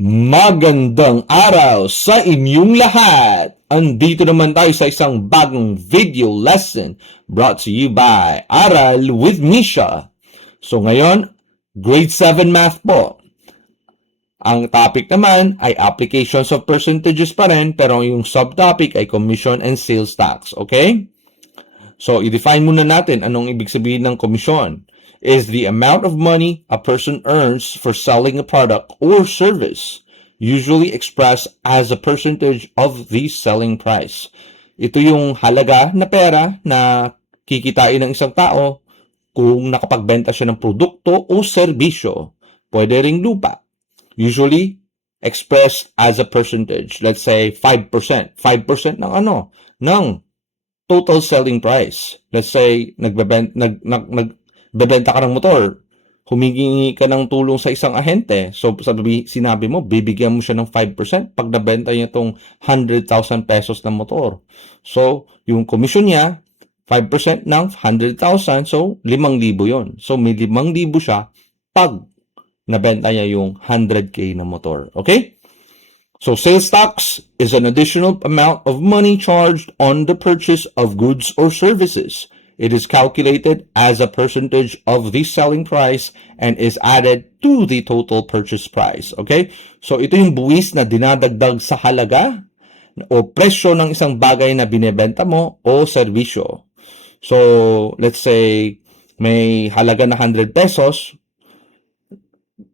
Magandang araw sa inyong lahat! Andito naman tayo sa isang bagong video lesson brought to you by Aral with Misha. So ngayon, grade 7 math po. Ang topic naman ay applications of percentages pa rin, pero yung subtopic ay commission and sales tax. Okay? So i-define muna natin anong ibig sabihin ng commission. Is the amount of money a person earns for selling a product or service, usually expressed as a percentage of the selling price. Ito yung halaga na pera na kikitain ng isang tao kung nakapagbenta siya ng produkto o serbisyo. Pwede ring lupa. Usually expressed as a percentage. Let's say 5%. 5% ng ano? Ng total selling price. Let's say nagbebenta ka ng motor, humingi ka ng tulong sa isang ahente. So, sinabi mo, bibigyan mo siya ng 5% pag nabenta niya itong 100,000 pesos ng motor. So, yung commission niya, 5% ng 100,000, so 5,000 yon. So, may 5,000 siya pag nabenta niya yung 100K na motor. Okay? So, sales tax is an additional amount of money charged on the purchase of goods or services. It is calculated as a percentage of the selling price and is added to the total purchase price. Okay? So, ito yung buwis na dinadagdag sa halaga o presyo ng isang bagay na binebenta mo o serbisyo. So, let's say, may halaga na 100 pesos,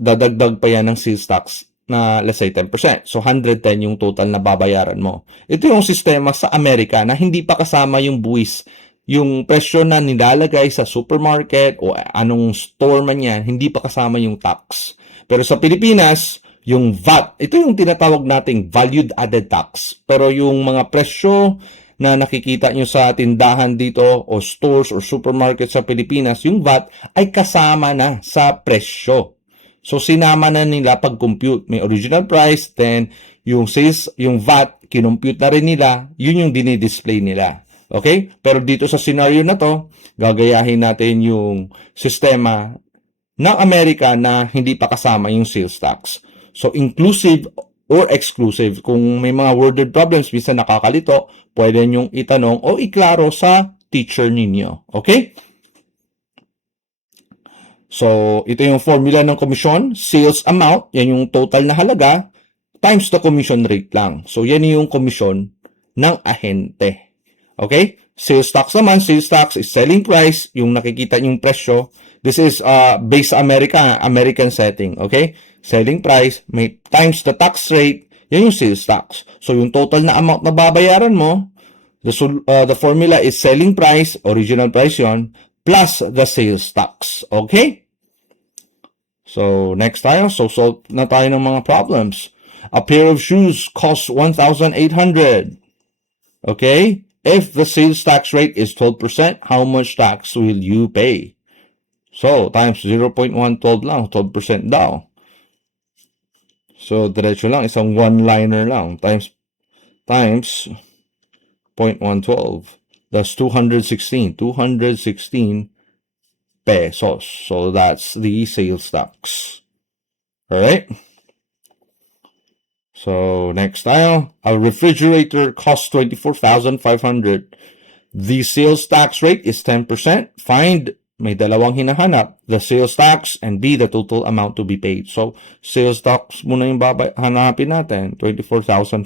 dadagdag pa yan ng sales tax na let's say 10%. So 110 yung total na babayaran mo. Ito yung sistema sa Amerika na hindi pa kasama yung buwis. Yung presyo na nilalagay sa supermarket o anong store man yan, hindi pa kasama yung tax. Pero sa Pilipinas, yung VAT, ito yung tinatawag nating valued added tax. Pero yung mga presyo na nakikita nyo sa tindahan dito o stores or supermarket sa Pilipinas, yung VAT ay kasama na sa presyo. So, sinama na nila pag-compute. May original price, then yung sales, yung VAT, kinompute na rin nila, yun yung dinidisplay nila. Okay? Pero dito sa scenario na to, gagayahin natin yung sistema ng Amerika na hindi pa kasama yung sales tax. So, inclusive or exclusive, kung may mga worded problems, minsan nakakalito, pwede nyong itanong o iklaro sa teacher ninyo. Okay? So, ito yung formula ng commission. Sales amount, yan yung total na halaga, times the commission rate lang. So, yan yung commission ng ahente. Okay? Sales tax naman, sales tax is selling price, yung nakikita yung presyo. This is based sa American setting. Okay? Selling price, may times the tax rate, yan yung sales tax. So, yung total na amount na babayaran mo, the formula is selling price, original price yon, plus the sales tax. Okay? So, next tayo. So, solve na tayo ng mga problems. A pair of shoes costs 1,800. Okay? If the sales tax rate is 12%, how much tax will you pay? So, times 0.112 lang. 12% daw. So, diretso lang. Isang one-liner lang. Times 0.112. That's 216. 216 pesos. So that's the sales tax. Alright? So next tayo. A refrigerator costs 24,500. The sales tax rate is 10%. Find, may dalawang hinahanap, the sales tax and B, the total amount to be paid. So sales tax muna yung hanapin natin. 24,500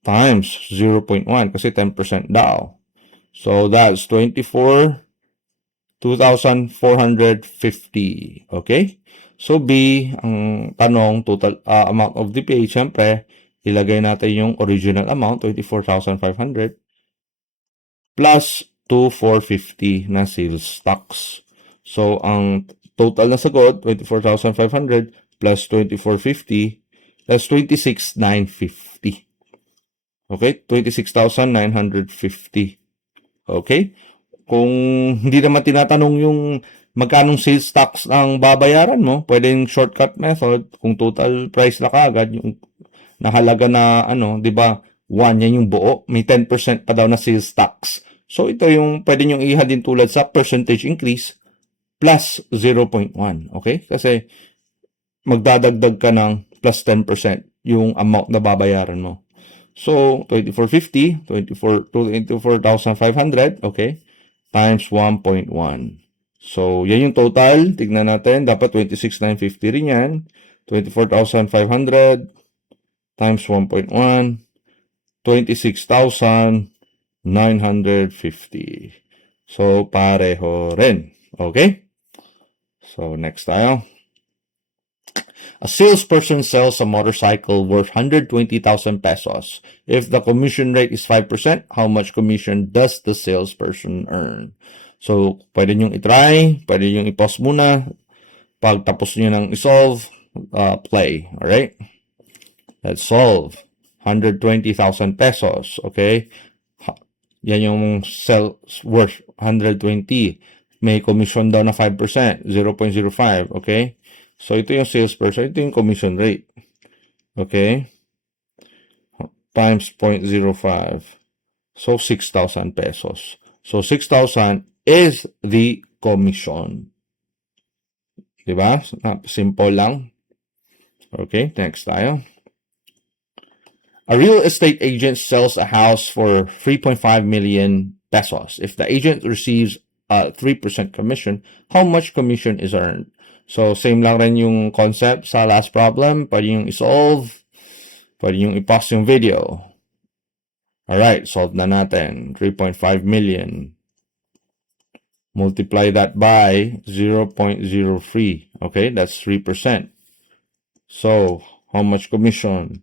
times 0.1 kasi 10% daw. So that's 2,450. Okay? So, B, ang tanong, total amount of the pay, syempre, ilagay natin yung original amount, 24,500, plus 2,450 na sales tax. So, ang total na sagot, 24,500 plus 2,450, that's 26,950. Okay? 26,950. Okay? Kung hindi naman tinatanong yung magkanong sales tax ang babayaran mo, pwedeng shortcut method, kung total price na kaagad, yung nahalaga na, di ba, 1, yan yung buo, may 10% pa daw na sales tax. So, ito yung pwede nyong ihadin tulad sa percentage increase plus 0.1. Okay? Kasi, magdadagdag ka ng plus 10% yung amount na babayaran mo. So, 2450, 24,500, okay, times 1.1. So, yan yung total. Tignan natin. Dapat 26,950 rin yan. 24,500 times 1.1. 26,950. So, pareho rin. Okay? So, next tayo. A salesperson sells a motorcycle worth 120,000 pesos. If the commission rate is 5%, how much commission does the salesperson earn? So, pwede nyong itry, pwede nyong i-pause muna. Pag tapos nyo nang isolve, play. Alright? Let's solve. 120,000 pesos. Okay? Yan yung sales worth 120. May commission daw na 5%, 0.05. Okay? So, ito yung salesperson. Ito yung commission rate. Okay? Times 0.05. So, 6,000 pesos. So, 6,000 is the commission. Diba? Simple lang. Okay, next tayo. A real estate agent sells a house for 3.5 million pesos. If the agent receives a 3% commission, how much commission is earned? So, same lang rin yung concept sa last problem. Pwede yung isolve. Pwede yung i-pause yung video. Alright, solve na natin. 3.5 million. Multiply that by 0.03. Okay, that's 3%. So, how much commission?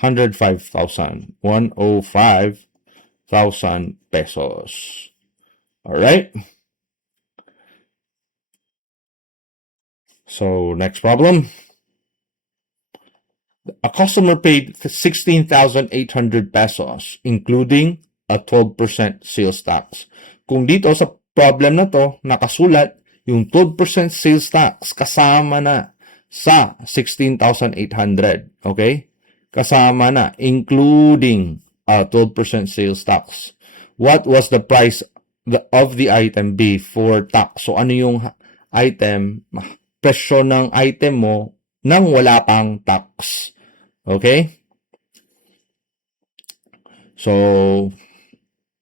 105,000. 105,000 pesos. Alright? So, next problem. A customer paid 16,800 pesos, including a 12% sales tax. Kung dito sa problem na to, nakasulat yung 12% sales tax kasama na sa 16,800. Okay? Kasama na, including a 12% sales tax. What was the price of the item before tax? So, ano yung item, presyo ng item mo nang wala pang tax. Okay? So,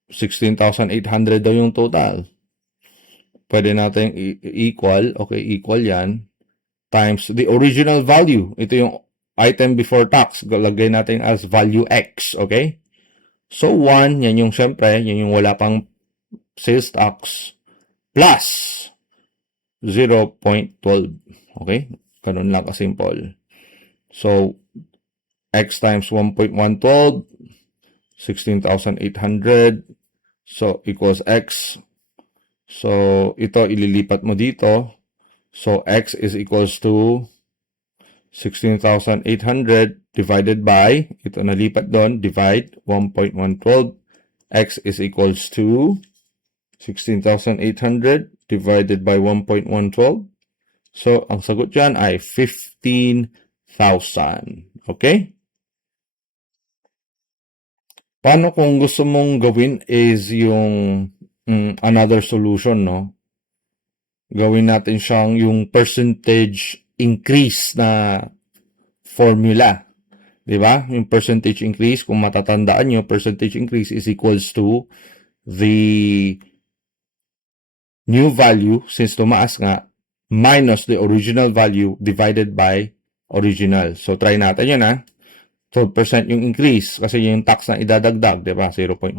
16,800 daw yung total. Pwede natin equal. Okay, equal yan. Times the original value. Ito yung item before tax. Lagay natin as value X. Okay? So, 1, yan yung syempre, yan yung wala pang sales tax. Plus 0.12. Okay? Ganun lang ka-simple. So, X times 1.112, 16,800. So, equals X. So, ito ililipat mo dito. So, X is equals to 16,800 divided by, ito nalipat doon, divide 1.112. X is equals to 16,800 divided by 1.112. So, ang sagot dyan ay 15,000. Okay? Paano kung gusto mong gawin is yung another solution, no? Gawin natin siyang yung percentage increase na formula. Diba? Yung percentage increase, kung matatandaan nyo, percentage increase is equals to the new value, since tumaas nga, minus the original value divided by original. So, try natin yun, ha? 12% yung increase kasi yung tax na idadagdag, di ba? 0.112.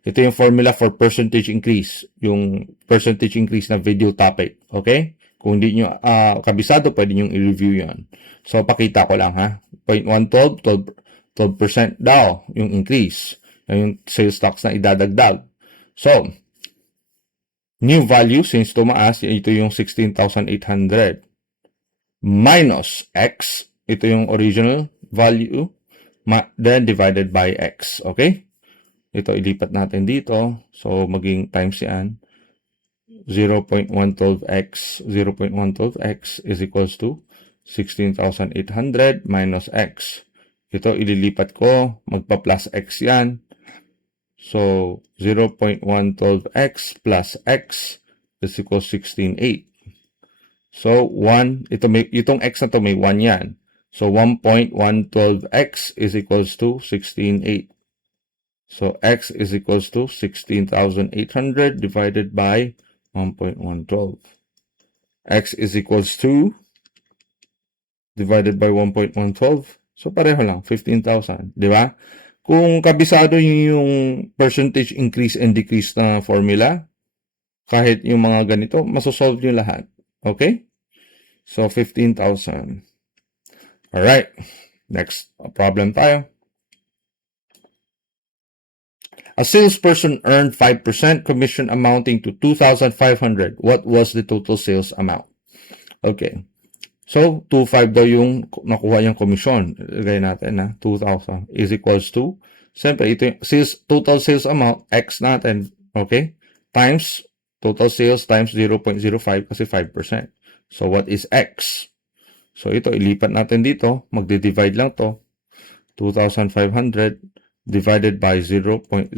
Ito yung formula for percentage increase, yung percentage increase na video topic. Okay? Kung hindi nyo kabisado, pwede nyo i-review yon. So, pakita ko lang, ha? 0.112, 12% daw yung increase. Yung sales tax na idadagdag. So, new value, since tumaas, ito yung 16,800. Minus X, ito yung original value, then divided by X. Okay? Ito, ilipat natin dito. So, maging times yan. 0.112x. 0.112x is equals to 16,800 minus x. Ito, ililipat ko. Magpa-plus x yan. So, 0.112x plus x is equal 16.8. So, 1, itong x na to may 1 yan. So, 1.112x is equals to 16.8. So, x is equals to 16,800 divided by 1.112. X is equals to divided by 1.112. So, pareho lang, 15,000. Di ba? Kung kabisado yung percentage increase and decrease na formula, kahit yung mga ganito, masosolve nyo lahat. Okay? So, 15,000. Alright. Next problem tayo. A salesperson earned 5% commission amounting to 2,500. What was the total sales amount? Okay. So, 2,500 daw yung nakuha yung commission. Ilagay natin na 2,000 is equals to, siyempre, ito yung total sales amount, X natin, okay? Times, total sales times 0.05 kasi 5%. So, what is X? So, ito, ilipat natin dito. Magde-divide lang to. 2,500 divided by 0.05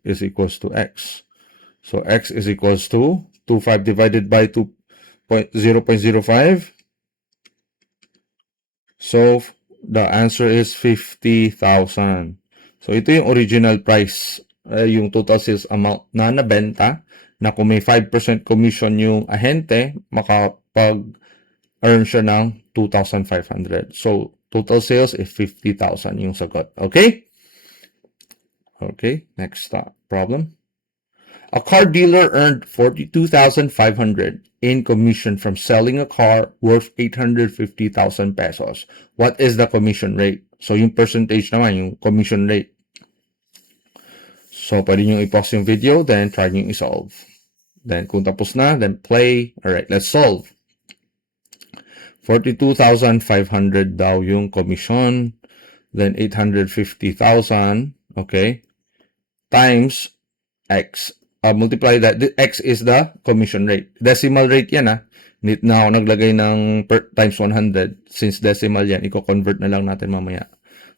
is equals to X. So, X is equals to 2,500 divided by 0.05. So, the answer is 50,000. So, ito yung original price, yung total sales amount na nabenta, na kung may 5% commission yung ahente, makapag-earn siya ng 2,500. So, total sales is 50,000 yung sagot. Okay? Okay, next problem. A car dealer earned 42,500 in commission from selling a car worth 850,000 pesos. What is the commission rate? So, yung percentage naman, yung commission rate. So, pwede nyo i-pause yung video, then try nyo i-solve. Then, kung tapos na, then play. Alright, let's solve. 42,500 daw yung commission. Then, 850,000, okay, times X. Multiply that. X is the commission rate. Decimal rate yan, ha. Hindi na ako naglagay ng times 100. Since decimal yan, i-convert na lang natin mamaya.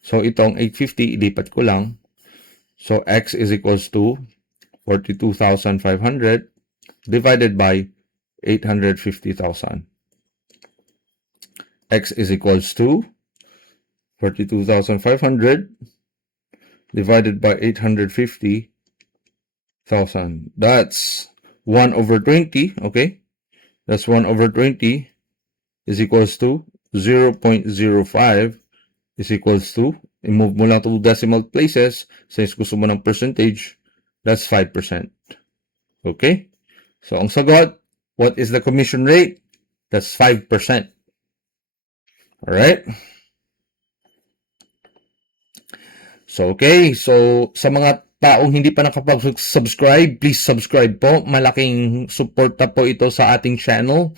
So, itong 850, ilipat ko lang. So, X is equals to 42,500 divided by 850,000. X is equals to 42,500 divided by 850,000. That's 1 over 20, okay? That's 1 over 20 is equals to 0.05 is equals to, i-move mo lang to decimal places, since gusto mo ng percentage, that's 5%. Okay? So, ang sagot, what is the commission rate? That's 5%. Alright? So, okay. So, sa mga taong hindi pa nakapag-subscribe, please subscribe po. Malaking suporta po ito sa ating channel.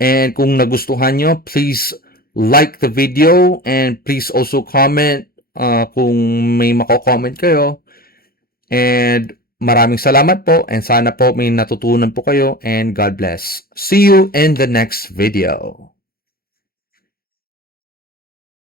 And kung nagustuhan nyo, please like the video and please also comment kung may mako-comment kayo. And maraming salamat po and sana po may natutunan po kayo and God bless. See you in the next video.